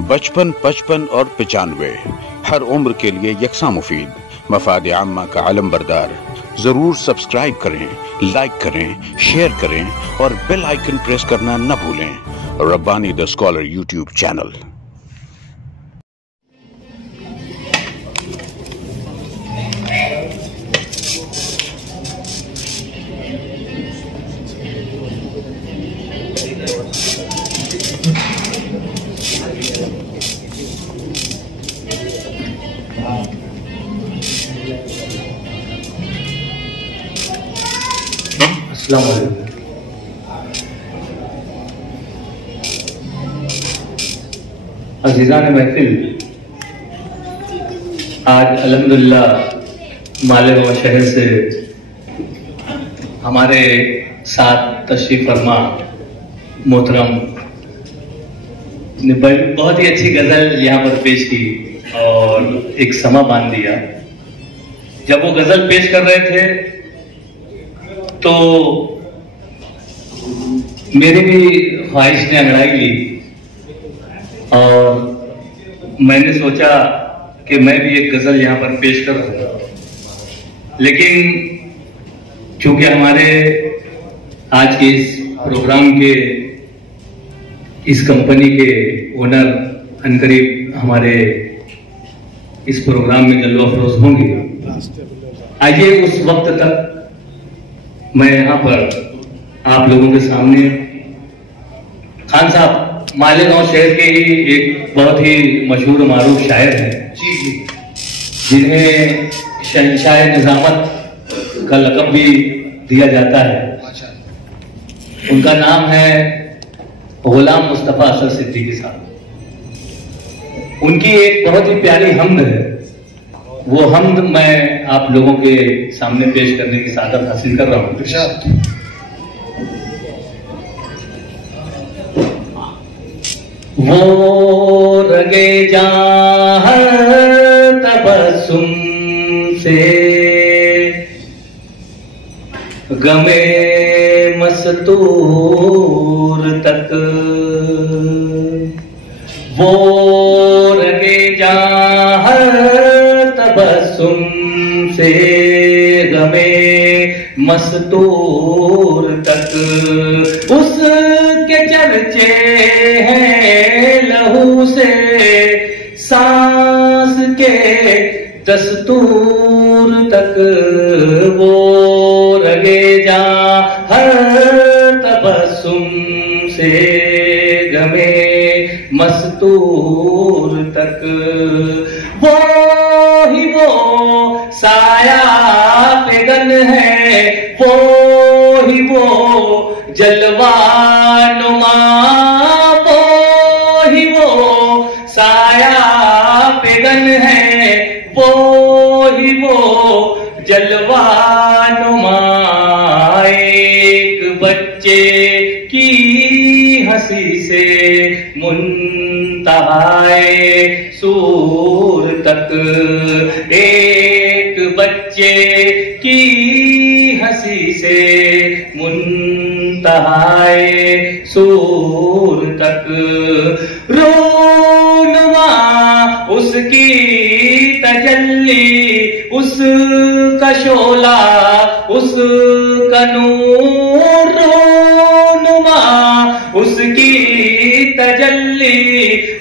बचपन, 55 और 95 हर उम्र के लिए यकसा मुफीद, मफाद आम्मा का आलम बरदार। जरूर सब्सक्राइब करें, लाइक करें, शेयर करें और बेल आइकन प्रेस करना न भूलें। Rabbani the scholar YouTube channel. अज़ीज़ान महफिल, आज अल्हम्दुलिल्लाह मालेगांव शहर से हमारे साथ तशरीफ फरमा मोहतरम ने बहुत ही अच्छी गजल यहाँ पर पेश की और एक समा बांध दिया। जब वो गजल पेश कर रहे थे तो मेरी भी ख्वाहिश ने अंगड़ाई ली और मैंने सोचा कि मैं भी एक गजल यहाँ पर पेश कर रहा हूँ, लेकिन चूंकि हमारे आज के इस प्रोग्राम के इस कंपनी के ओनर अनकरीब हमारे इस प्रोग्राम में जल्वा अफरोज होंगे, आइए उस वक्त तक मैं यहाँ पर आप लोगों के सामने खान साहब मालेगांव शहर के ही एक बहुत ही मशहूर मारूफ शायर हैं जिन्हें शहंशाह निजामत का लक़ब भी दिया जाता है। उनका नाम है गुलाम मुस्तफा असद सिद्दीकी साहब। उनकी एक बहुत ही प्यारी हम्द है, वो हम्द मैं आप लोगों के सामने पेश करने की सादत हासिल कर रहा हूं। वो रगे जहां तबस्सुम से गमे मस्तूर तक, वो रगे जहां तबस्सुम से गमे मस्तूर तक, उसके चर्चे हैं लहू से सांस के दस्तूर तक, वो रगे जा हर तबस्सुम से गमे मस्तूर तक, वो ही वो साया पेगन है, वो ही वो जलवा नुमा, वो ही वो साया पेगन है, वो ही वो जलवा नुमा। एक बच्चे की हंसी से मुंतहाए सूर तक, एक बच्चे की हंसी से मुंतहाए सूर तक, रूनुमा उसकी तजल्ली, उसका शोला उसका नूर, रूनुमा उसकी तजल्ली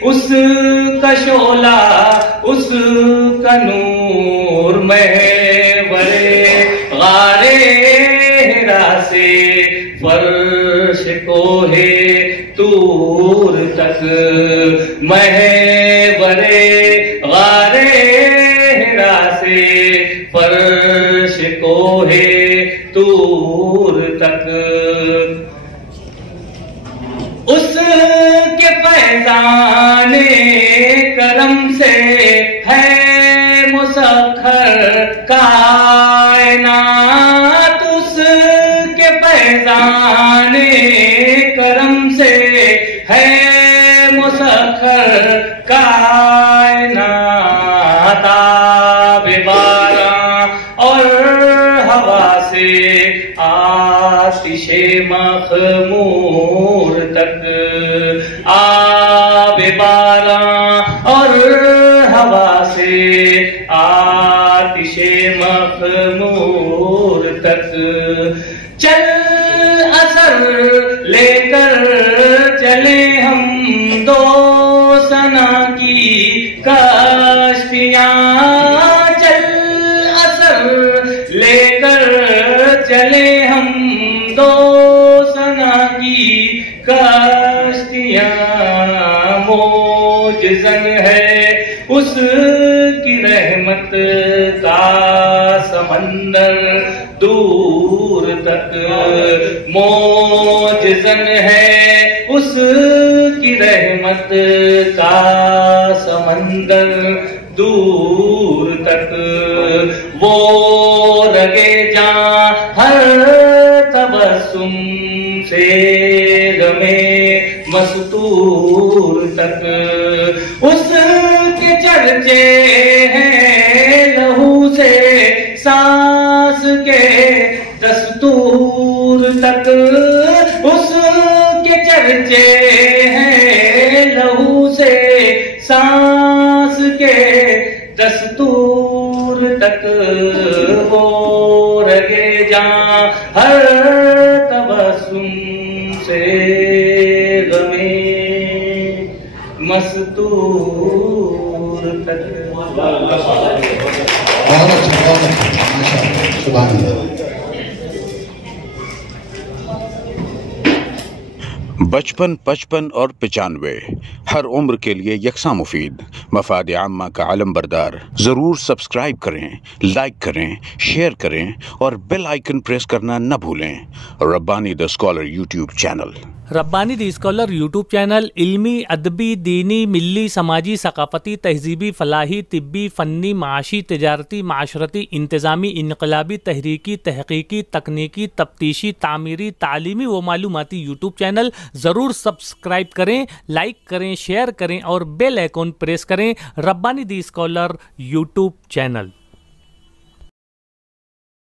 उसका शोला उसका नूर, महवरे गारे हिरा से फर्श कोहे तूर तक, महवरे गारे हिरा से फर्श कोहे तूर तक, उसके फैज़ाने करम से है मुसख्खर कायनात, उसके फैज़ाने करम से है मुसख्खर कायनात, आबे बारां और हवा से आतिशे मखमूर तक, आबे बारां दो सना की कश्तियां चल असर लेकर चले हम, दो सना की कश्तियां मोजज़न है उसकी रहमत का समंदर दूर तक, मोजज़न है उसकी रहमत का समंदर दूर तक। वो रगे जां हर तबस्सुम से गमे मस्तूर तक, उसके चर्चे हैं लहू से सांस के दस्तूर तक, उसके चर्चे हैं लहू से सांस के दस्तूर तक। वो रगे जां हर तबस्सुम से गमे मस्तूर तक। बहुत अच्छा, माशाअल्लाह, सुभान अल्लाह। बचपन, 55 और 95 हर उम्र के लिए यकसा मुफीद, मफाद आम्मा का आलम बरदार। ज़रूर सब्सक्राइब करें, लाइक करें, शेयर करें और बेल आइकन प्रेस करना न भूलें। Rabbani the scholar YouTube channel. Rabbani the scholar YouTube channel इल्मी, अदबी, दीनी, मिल्ली, समाजी, सकाफती, तहजीबी, फलाही, तिब्बी, फ़न्नी, माशी, तिजारती, माशरती, इंतज़ामी, इनकलाबी, तहरीकी, तहकीकी, तकनीकी, तफ्तीशी, तामीरी, तालीमी व मालूमाती यूट्यूब चैनल। ज़रूर सब्सक्राइब करें, लाइक करें, शेयर करें और बेल आइकन प्रेस करें। Rabbani the scholar YouTube channel.